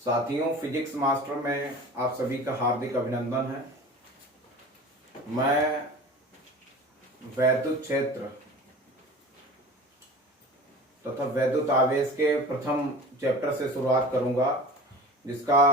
साथियों, physics master में आप सभी का हार्दिक अभिनंदन है। मैं वैद्युत क्षेत्र तथा वैद्युत आवेश के प्रथम चैप्टर से शुरुआत करूंगा, जिसका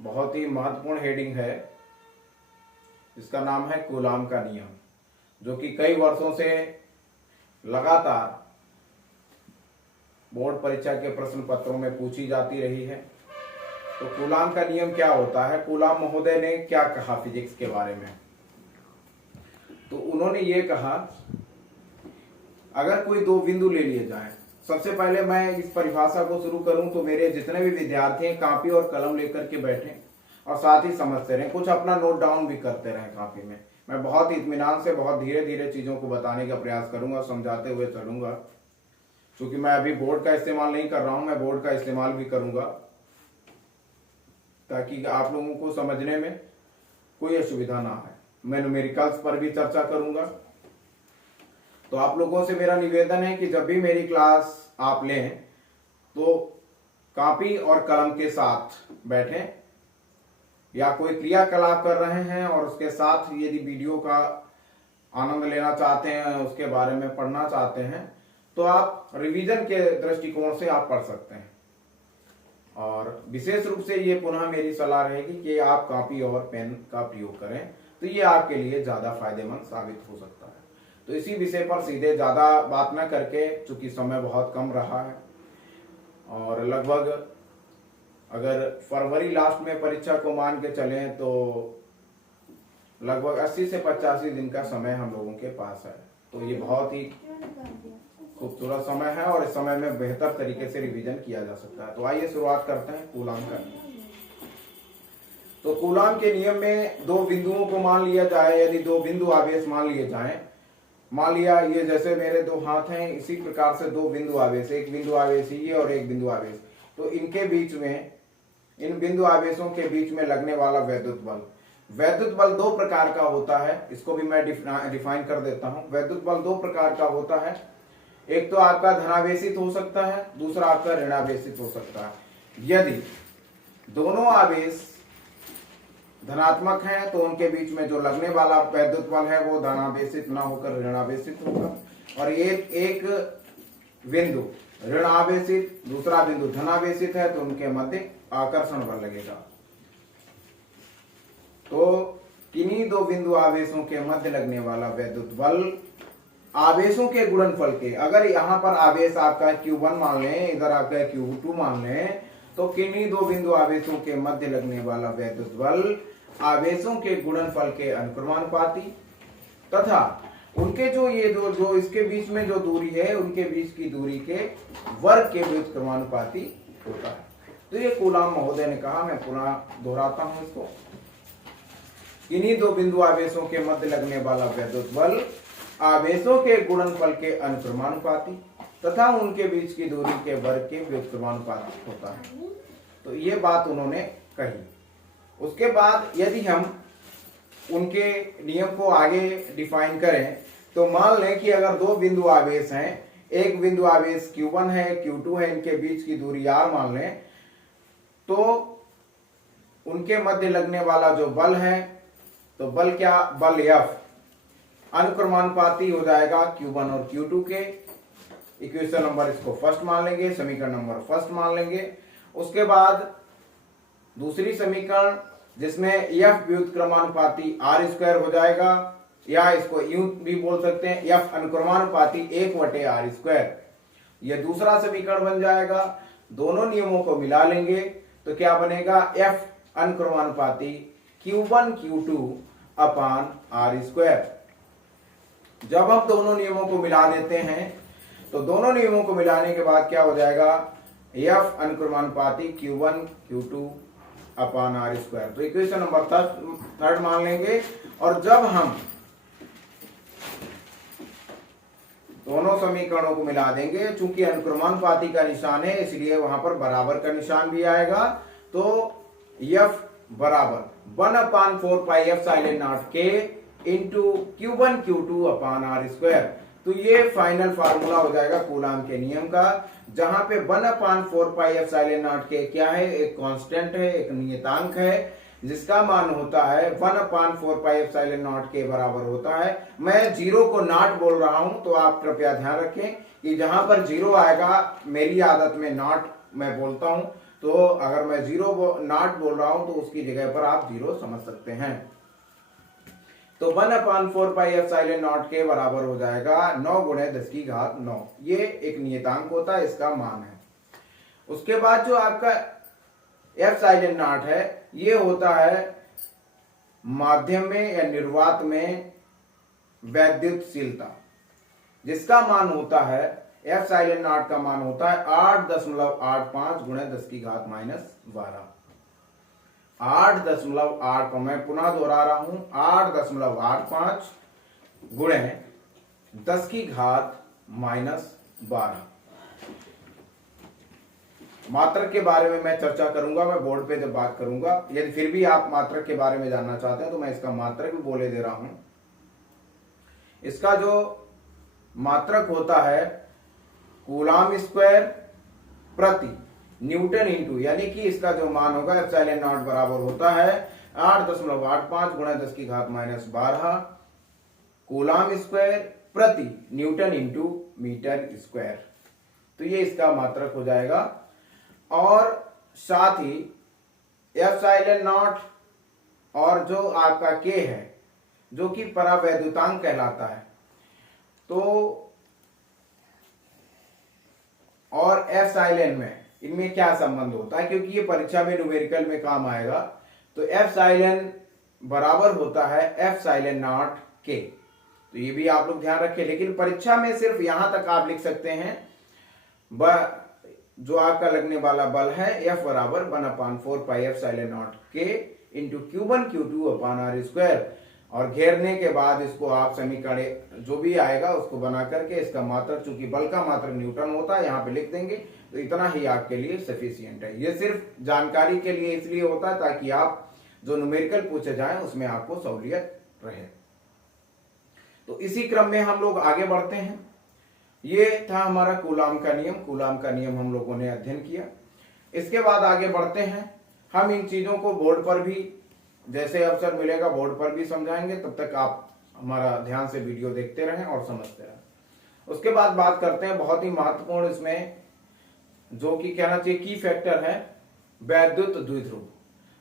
बहुत ही महत्वपूर्ण हेडिंग है, जिसका नाम है कूलाम का नियम, जो कि कई वर्षों से लगातार बोर्ड परीक्षा के प्रश्न पत्रों में पूछी जाती रही है। तो कूलाम का नियम क्या होता है, कूलाम महोदय ने क्या कहा फिजिक्स के बारे में? तो उन्होंने ये कहा, अगर कोई दो बिंदु ले लिए जाएं। सबसे पहले मैं इस परिभाषा को शुरू करूं तो मेरे जितने भी विद्यार्थी हैं कापी और कलम लेकर के बैठे और साथ ही समझते रहें, कुछ अपना नोट डाउन भी करते रहें कापी में। मैं बहुत इत्मीनान से बहुत धीरे धीरे चीजों को बताने का प्रयास करूंगा, समझाते हुए चलूंगा। क्योंकि मैं अभी बोर्ड का इस्तेमाल नहीं कर रहा हूं, मैं बोर्ड का इस्तेमाल भी करूंगा ताकि आप लोगों को समझने में कोई असुविधा ना आए। मैं न्यूमेरिकल्स पर भी चर्चा करूंगा। तो आप लोगों से मेरा निवेदन है कि जब भी मेरी क्लास आप लें तो कॉपी और कलम के साथ बैठें, या कोई क्रियाकलाप कर रहे हैं और उसके साथ यदि वीडियो का आनंद लेना चाहते हैं, उसके बारे में पढ़ना चाहते हैं, तो आप रिवीजन के दृष्टिकोण से आप पढ़ सकते हैं। और विशेष रूप से ये पुनः मेरी सलाह रहेगी कि आप कॉपी और पेन का प्रयोग करें, तो ये आपके लिए ज्यादा फायदेमंद साबित हो सकता है। तो इसी विषय पर सीधे ज्यादा बात न करके, चूंकि समय बहुत कम रहा है और लगभग अगर फरवरी लास्ट में परीक्षा को मान के चलें तो लगभग 80 से 85 दिन का समय हम लोगों के पास है। तो ये बहुत ही खूबसूरत समय है और इस समय में बेहतर तरीके से रिवीजन किया जा सकता है। तो आइए शुरुआत करते हैं कूलाम का नियम। तो कूलाम के नियम में दो बिंदुओं को मान लिया जाए, यदि दो बिंदु आवेश मान लिए जाएं, मान लिया ये जैसे मेरे दो हाथ हैं, इसी प्रकार से दो बिंदु आवेश, एक बिंदु आवेश ये और एक बिंदु आवेश, तो इनके बीच में, इन बिंदु आवेशों के बीच में लगने वाला वैद्युत बल दो प्रकार का होता है। इसको भी मैं डिफाइन कर देता हूं। वैद्युत बल दो प्रकार का होता है, एक तो आपका धनावेशित हो सकता है, दूसरा आपका ऋणावेशित हो सकता है। यदि दोनों आवेश धनात्मक हैं तो उनके बीच में जो लगने वाला वैद्युत बल है वो धनावेशित ना होकर ऋणावेशित होगा, और एक बिंदु ऋणावेशित, दूसरा बिंदु धनावेशित है तो उनके मध्य आकर्षण बल लगेगा। तो किन्हीं दो बिंदु आवेशों के मध्य लगने वाला वैद्युत बल आवेशों के गुणनफल के, अगर यहाँ पर आवेश आपका Q1 मान लें, इधर आपका Q2 मान लें, तो किन्हीं दो बिंदु आवेशों के मध्य लगने वाला वैद्युत बल आवेशों के गुणनफल के अनुक्रमानुपाती तथा उनके जो इसके बीच में जो दूरी है, उनके बीच की दूरी के वर्ग के व्युत्क्रमानुपाती होता है। तो ये कूलाम महोदय ने कहा, मैं पुनः दोहराता हूं इसको। किन्हीं दो बिंदु आवेशों के मध्य लगने वाला वैद्युत बल आवेशों के गुणनफल के अनुक्रमानुपाती तथा उनके बीच की दूरी के वर्ग के व्युत्क्रमानुपाती होता है। तो ये बात उन्होंने कही। उसके बाद यदि हम उनके नियम को आगे डिफाइन करें तो मान लें कि अगर दो बिंदु आवेश हैं, एक बिंदु आवेश Q1 है, Q2 है, इनके बीच की दूरी R मान लें, तो उनके मध्य लगने वाला जो बल है, तो बल क्या, बल F अनुक्रमानुपाती हो जाएगा Q1 और Q2 के। इक्वेशन नंबर इसको फर्स्ट मान लेंगे, समीकरण नंबर फर्स्ट मान लेंगे। उसके बाद दूसरी समीकरण जिसमें F व्युत्क्रमानुपाती R² हो जाएगा, या इसको यूं भी बोल सकते हैं F अनुक्रमानुपाती 1/R²। यह दूसरा समीकरण बन जाएगा। दोनों नियमों को मिला लेंगे तो क्या बनेगा, F अनुक्रमानुपाती Q1 Q2 अपान R²। जब हम दोनों नियमों को मिला देते हैं तो दोनों नियमों को मिलाने के बाद क्या हो जाएगा, F अनुक्रमानुपाती Q1 Q2 अपान R²। तो इक्वेशन नंबर थर्ड मान लेंगे। और जब हम दोनों समीकरणों को मिला देंगे, चूंकि अनुक्रमानुपाती का निशान है इसलिए वहां पर बराबर का निशान भी आएगा। तो F बराबर 1/4 pi epsilon not K into Q1 Q2 upon R²। तो ये फाइनल फार्मूला हो जाएगा कूलाम के नियम का, जहां पे 1/4 पाई एप्सिलॉन नॉट के क्या है, एक कांस्टेंट है, एक नियतांक है, जिसका मान होता है 1/4 पाई एप्सिलॉन नॉट के बराबर होता है। मैं जीरो को नॉट बोल रहा हूं, तो आप कृपया ध्यान रखें कि जहां पर जीरो आएगा, मेरी आदत में नॉट मैं बोलता हूं, तो अगर मैं जीरो नॉट बोल रहा हूं तो उसकी जगह पर आप जीरो समझ सकते हैं। तो 1/4 पाई एप्सिलॉन नॉट के बराबर हो जाएगा 9 × 10⁹ ये एक नियतांक होता है, इसका मान है। उसके बाद जो आपका एप्सिलॉन नॉट है, ये होता है माध्यम में या निर्वात में वैद्युतशीलता, जिसका मान होता है, एप्सिलॉन नॉट का मान होता है 8.85 × 10⁻12। 8.8, मैं पुनः दोहरा रहा हूं, 8.85 × 10⁻12। मात्रक के बारे में मैं चर्चा करूंगा, मैं बोर्ड पे जब बात करूंगा। यदि फिर भी आप मात्रक के बारे में जानना चाहते हैं तो मैं इसका मात्रक भी बोले दे रहा हूं। इसका जो मात्रक होता है कूलाम स्क्वायर प्रति न्यूटन इंटू, यानी कि इसका जो मान होगा एप्सिलॉन नॉट बराबर होता है 8.85 × 10⁻12 कूलाम स्क्वायर प्रति न्यूटन इंटू मीटर स्क्वायर। तो ये इसका मात्रक हो जाएगा। और साथ ही एप्सिलॉन नॉट और जो आपका के है, जो कि परावैद्युतांक कहलाता है, तो और एप्सिलॉन में इनमें क्या संबंध होता है, क्योंकि ये परीक्षा में न्यूमेरिकल में काम आएगा। तो एप्सिलॉन बराबर होता है एप्सिलॉन नॉट के, तो ये भी आप लोग ध्यान रखें। लेकिन परीक्षा में सिर्फ यहां तक आप लिख सकते हैं, जो आपका लगने वाला बल है F बराबर 1/4 पाई एप्सिलॉन नॉट के इंटू Q1 Q2/r²। और घेरने के बाद इसको आप समीकरण जो भी आएगा उसको बना करके इसका मात्रक, चूंकि बल का मात्रक न्यूटन होता है, यहाँ पे लिख देंगे। तो इतना ही आपके लिए सफिशियंट है। ये सिर्फ जानकारी के लिए इसलिए होता है ताकि आप जो न्यूमेरिकल पूछे जाए उसमें आपको सहूलियत रहे। तो इसी क्रम में हम लोग आगे बढ़ते हैं। ये था हमारा कूलाम का नियम। कूलाम का नियम हम लोगों ने अध्ययन किया। इसके बाद आगे बढ़ते हैं। हम इन चीजों को बोर्ड पर भी जैसे अवसर मिलेगा बोर्ड पर भी समझाएंगे, तब तक आप हमारा ध्यान से वीडियो देखते रहें और समझते रहें। उसके बाद बात करते हैं बहुत ही महत्वपूर्ण, इसमें जो कि कहना चाहिए की फैक्टर है, वैद्युत द्विध्रुव।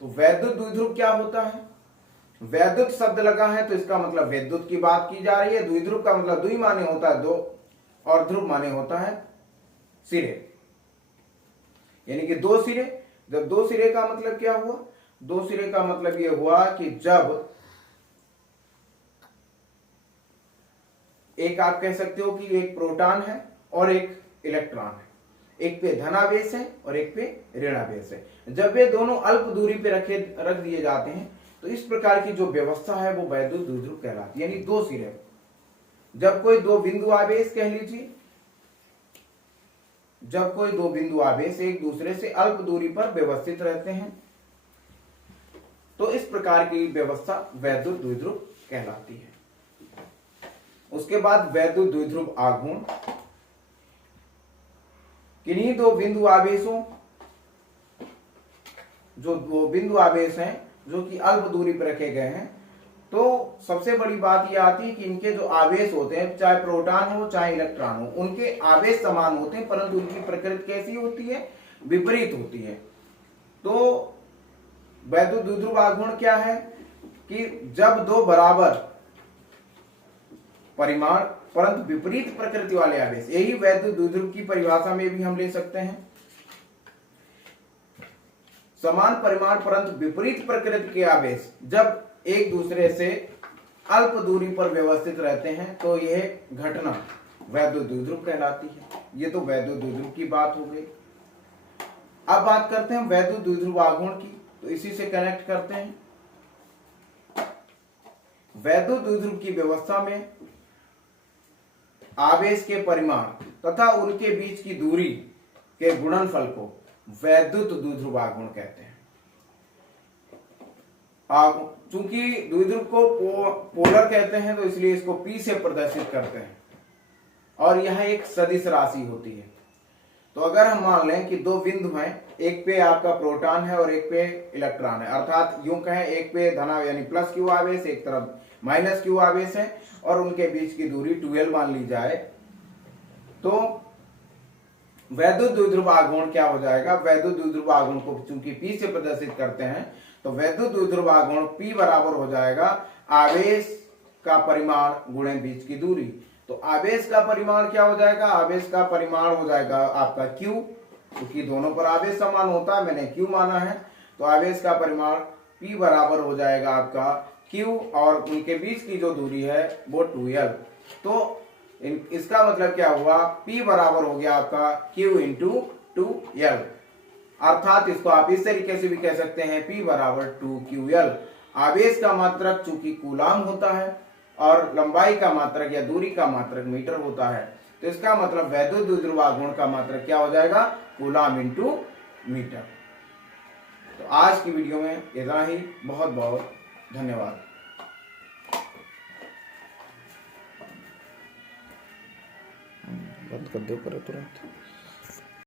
तो वैद्युत द्विध्रुव क्या होता है? वैद्युत शब्द लगा है तो इसका मतलब विद्युत की बात की जा रही है। द्विध्रुव का मतलब द्वि माने होता है दो, और ध्रुव माने होता है सिरे, यानी कि दो सिरे। जब दो सिरे का मतलब क्या हुआ? दो सिरे का मतलब यह हुआ कि जब एक, आप कह सकते हो कि एक प्रोटॉन है और एक इलेक्ट्रॉन है, एक पे धनावेश है और एक पे ऋणावेश है। जब वे दोनों अल्प दूरी पे रख दिए जाते हैं तो इस प्रकार की जो व्यवस्था है वो वैद्युत द्विध्रुव कहलाती है, यानी दो सिरे। जब कोई दो बिंदु आवेश कह लीजिए, जब कोई दो बिंदु आवेश एक दूसरे से अल्प दूरी पर व्यवस्थित रहते हैं तो इस प्रकार की व्यवस्था वैद्युत द्विध्रुव कहलाती है। उसके बाद वैद्युत द्विध्रुव आघूर्ण। किन्हीं दो बिंदु आवेशों, जो दो बिंदु आवेश हैं जो कि अल्प दूरी पर रखे गए हैं, तो सबसे बड़ी बात यह आती है कि इनके जो आवेश होते हैं, चाहे प्रोटॉन हो चाहे इलेक्ट्रॉन हो, उनके आवेश समान होते हैं, परंतु उनकी प्रकृति कैसी होती है? विपरीत होती है। तो वैद्युत द्विध्रुव आघूर्ण क्या है कि जब दो बराबर परिमाण परंतु विपरीत प्रकृति वाले आवेश, यही वैद्युत द्विध्रुव की परिभाषा में भी हम ले सकते हैं। समान परिमाण परंतु विपरीत प्रकृति के आवेश जब एक दूसरे से अल्प दूरी पर व्यवस्थित रहते हैं तो यह घटना वैद्युत द्विध्रुव कहलाती है। ये तो वैद्युत द्विध्रुव की बात हो गई। अब बात करते हैं वैद्युत द्विध्रुव आघूर्ण की, तो इसी से कनेक्ट करते हैं। वैद्युत द्विध्रुव की व्यवस्था में आवेश के परिमाण तथा उनके बीच की दूरी के गुणनफल को वैद्युत द्विध्रुव आघूर्ण कहते हैं। चूंकि द्विध्रुव को पोलर कहते हैं तो इसलिए इसको P से प्रदर्शित करते हैं। और यह एक सदिश राशि होती है। तो अगर हम मान लें कि दो बिंदु हैं, एक पे आपका प्रोटॉन है और एक पे इलेक्ट्रॉन है, अर्थात यूं कहें एक पे धना यानी प्लस क्यू आवेश, एक तरफ माइनस क्यू आवेश है, और उनके बीच की दूरी 12 मान ली जाए, तो वैद्युत द्विध्रुव आघूर्ण क्या हो जाएगा? वैद्युत द्विध्रुव आघूर्ण को चूंकि P से प्रदर्शित करते हैं, तो वैद्युत द्विध्रुव आघूर्ण P बराबर हो जाएगा आवेश का परिमाण गुणे बीच की दूरी। तो आवेश का परिमाण क्या हो जाएगा? आवेश का परिमाण हो जाएगा आपका Q, क्योंकि दोनों पर आवेश समान होता है, मैंने Q माना है, तो आवेश का परिमाण P बराबर हो जाएगा आपका Q, और उनके बीच की जो दूरी है वो 2L। तो इसका मतलब क्या हुआ? P बराबर हो गया आपका Q इंटू 2L, अर्थात इसको आप इस तरीके से भी कह सकते हैं P बराबर 2QL। आवेश का मात्रक चूंकि कूलाम होता है और लंबाई का मात्रक या दूरी का मात्रक मीटर होता है, तो इसका मतलब वैद्युत द्विध्रुव आघूर्ण का मात्रक क्या हो जाएगा? Coulomb into metre. तो आज की वीडियो में इतना ही। बहुत बहुत धन्यवाद। बंद कर दो तुरंत।